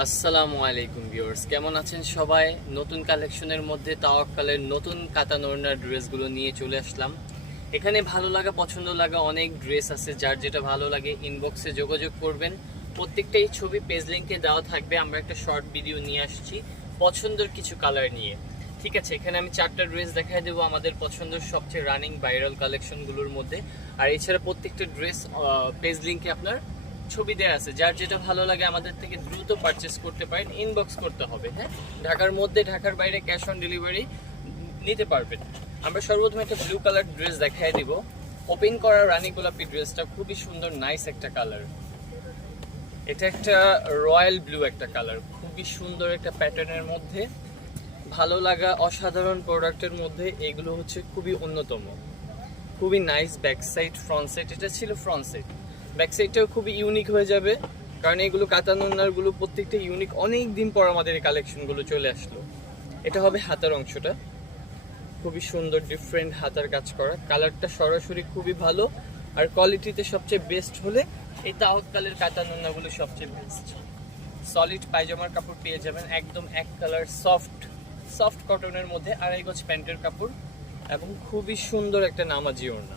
আসসালামু আলাইকুম ভিউয়ার্স, কেমন আছেন সবাই? নতুন কালেকশনের মধ্যে তাওয়াক্কালের নতুন কাতা নরনার ড্রেসগুলো নিয়ে চলে আসলাম। এখানে ভালো লাগা, পছন্দ লাগা অনেক ড্রেস আছে, যার যেটা ভালো লাগে ইনবক্সে যোগাযোগ করবেন। প্রত্যেকটাই ছবি পেজ লিঙ্কে দেওয়া থাকবে, আমরা একটা শর্ট ভিডিও নিয়ে আসছি পছন্দের কিছু কালার নিয়ে। ঠিক আছে, এখানে আমি চারটা ড্রেস দেখাই দেবো আমাদের পছন্দের সবচেয়ে রানিং ভাইরাল কালেকশনগুলোর মধ্যে। আর এছাড়া প্রত্যেকটা ড্রেস পেজ লিঙ্কে আপনার ছবি দেওয়া আছে, যার যেটা ভালো লাগে আমাদের থেকে দ্রুত পারচেস করতে পারেন ইনবক্স করতে হবে হ্যাঁ? ঢাকার মধ্যে, ঢাকার বাইরে ক্যাশ অন ডেলিভারি নিতে পারবেন। আমরা সর্বপ্রথম একটা ব্লু কালার ড্রেস দেখাই দিব। ওপেন করা রানী গোলাপি ড্রেসটা খুবই সুন্দর নাইস একটা কালার এটা একটা রয়্যাল ব্লু একটা কালার খুবই সুন্দর একটা প্যাটার্নের মধ্যে। ভালো লাগা অসাধারণ প্রোডাক্টের মধ্যে এগুলো হচ্ছে খুবই অন্যতম। খুবই nice back side front side এটা ছিল ফ্রন্ট সাইড ব্যাক সাইডটাও খুবই ইউনিক হয়ে যাবে, কারণ এগুলো কাতানুন্নারগুলো প্রত্যেকটা ইউনিক অনেক দিন পর আমাদের এই কালেকশনগুলো চলে আসলো। এটা হবে হাতার অংশটা। খুবই সুন্দর ডিফারেন্ট হাতার কাজ করা। কালারটা সরাসরি খুবই ভালো। আর কোয়ালিটিতে সবচেয়ে বেস্ট হলে এই তাওয়াক্কালের কাতানুন্নাগুলো সবচেয়ে বেস্ট সলিড পায়জামার কাপড় পেয়ে যাবেন একদম এক কালার সফট সফট কটনের মধ্যে আড়াই গজ প্যান্টের কাপড় এবং খুবই সুন্দর একটা নামাজি ওড়না।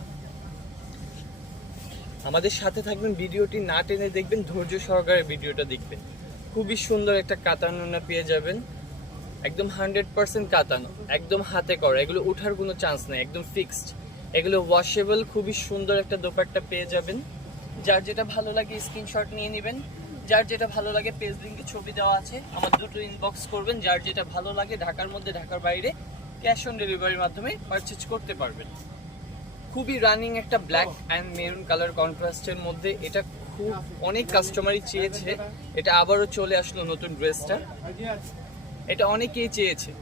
আমাদের সাথে থাকবেন, ভিডিওটি না টেনে দেখবেন, ধৈর্য সহকারে ভিডিওটা দেখবেন। খুবই সুন্দর একটা কাতানোনা পেয়ে যাবেন। একদম হান্ড্রেড পার্সেন্ট কাতানো, একদম হাতে করা, এগুলো ওঠার কোনো চান্স নেই, একদম ফিক্সড। এগুলো ওয়াশেবল খুবই সুন্দর একটা দোপাট্টা পেয়ে যাবেন। যার যেটা ভালো লাগে স্ক্রিনশট নিয়ে নেবেন। যার যেটা ভালো লাগে পেজ লিঙ্কে ছবি দেওয়া আছে, আমার দুটো ইনবক্স করবেন। যার যেটা ভালো লাগে ঢাকার মধ্যে, ঢাকার বাইরে ক্যাশ অন ডেলিভারির মাধ্যমে পারচেজ করতে পারবেন। খুবই রানিং একটা ব্ল্যাক অ্যান্ড মেরুন কালার কন্ট্রাস্টের মধ্যে। এটা খুব অনেক কাস্টমারই চেয়েছে। এটা আবারও চলে আসলো নতুন ড্রেসটা এটা অনেকেই চেয়েছে।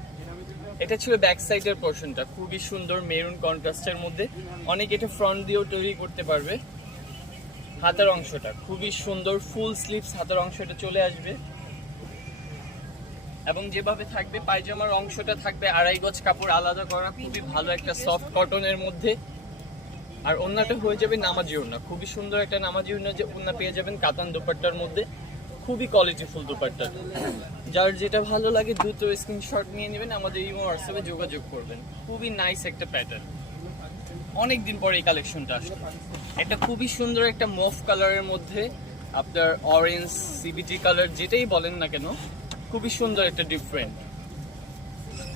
এটা ছিল ব্যাক সাইডের পোর্শনটা খুবই সুন্দর মেরুন কন্ট্রাস্টের মধ্যে। অনেক এটা ফ্রন্ট দিয়েও তৈরি করতে পারবে। হাতার অংশটা। খুবই সুন্দর ফুল স্লিভস হাতার অংশটা চলে আসবে। এবং যেভাবে থাকবে, পায়জামার অংশটা থাকবে, আড়াই গজ কাপড় আলাদা করা। খুবই ভালো একটা সফট কটনের মধ্যে। আর ওন্নাটা হয়ে যাবে নামাজি ওন্না খুবই সুন্দর একটা নামাজি ওনা যে ওন্না পেয়ে যাবেন কাতান দুপাট্টার মধ্যে। খুবই কোয়ালিটিফুল দুপাট্টা। যার যেটা ভালো লাগে দ্রুত স্ক্রিনশট নিয়ে নেবেন, আমাদের ইমো হোয়াটসঅ্যাপে যোগাযোগ করবেন। খুবই নাইস একটা প্যাটার্ন অনেক দিন পরে এই কালেকশনটা আসলো। এটা খুবই সুন্দর একটা মফ কালারের মধ্যে আপনার অরেঞ্জ সিবিটি কালার যেটাই বলেন না কেন, খুবই সুন্দর একটা ডিফারেন্ট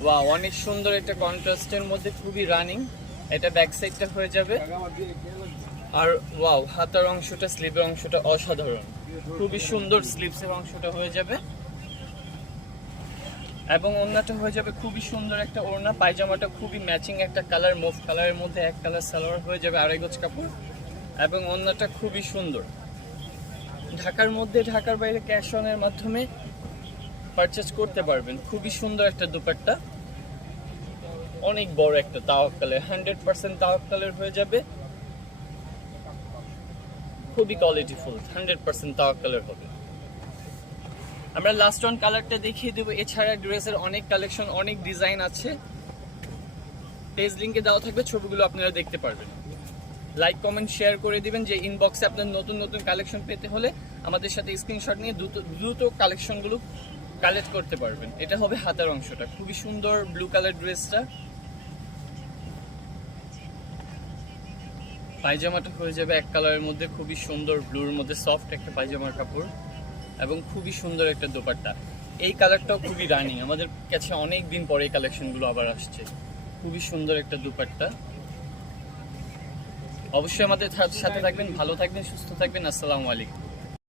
ওয়া অনেক সুন্দর একটা কন্ট্রাস্টের মধ্যে খুবই রানিং এটা ব্যাক সাইডটা হয়ে যাবে। আর ওয়াও হাতার অংশটা স্লিভের অংশটা অসাধারণ। খুবই সুন্দর স্লিভসের অংশটা হয়ে যাবে। এবং ওড়নাটা হয়ে যাবে খুবই সুন্দর একটা ওড়না। পায়জামাটা খুবই ম্যাচিং একটা কালার মুভ কালারের মধ্যে এক কালার সালোয়ার হয়ে যাবে আড়াই গজ কাপড়। এবং ওড়নাটা খুবই সুন্দর। ঢাকার মধ্যে ঢাকার বাইরে ক্যাশ অনের মাধ্যমে পারচেস করতে পারবেন। খুবই সুন্দর একটা দুপাট্টা। অনেক বড় একটা তাওয়াক্কালের হান্ড্রেড পার্সেন্ট তাওয়াক্কালের হয়ে যাবে। খুবই কোয়ালিটিফুল হান্ড্রেড পার্সেন্ট তাওয়াক্কালের হবে। আমরা লাস্ট অন কালারটা দেখিয়ে দেবো। এছাড়া ড্রেসের অনেক কালেকশন অনেক ডিজাইন আছে। পেজ লিঙ্কে দেওয়া থাকবে, ছবিগুলো আপনারা দেখতে পারবেন। লাইক কমেন্ট শেয়ার করে দিবেন যে ইনবক্সে আপনার নতুন নতুন কালেকশন পেতে হলে আমাদের সাথে স্ক্রিনশট নিয়ে দ্রুত দ্রুত কালেকশনগুলো কালেক্ট করতে পারবেন। এটা হবে হাতার অংশটা। খুবই সুন্দর ব্লু কালার ড্রেসটা পায়জামাটা হয়ে যাবে এক কালারের মধ্যে, খুবই সুন্দর ব্লুর মধ্যে, সফট একটা পায়জামার কাপড় এবং খুবই সুন্দর একটা দোপাট্টা। এই কালারটাও খুবই রানিং, আমাদের কাছে অনেক দিন পরে এই কালেকশনগুলো আবার আসছে। খুবই সুন্দর একটা দুপাট্টা। অবশ্যই আমাদের সাথে থাকবেন, ভালো থাকবেন, সুস্থ থাকবেন, আসসালামু আলাইকুম।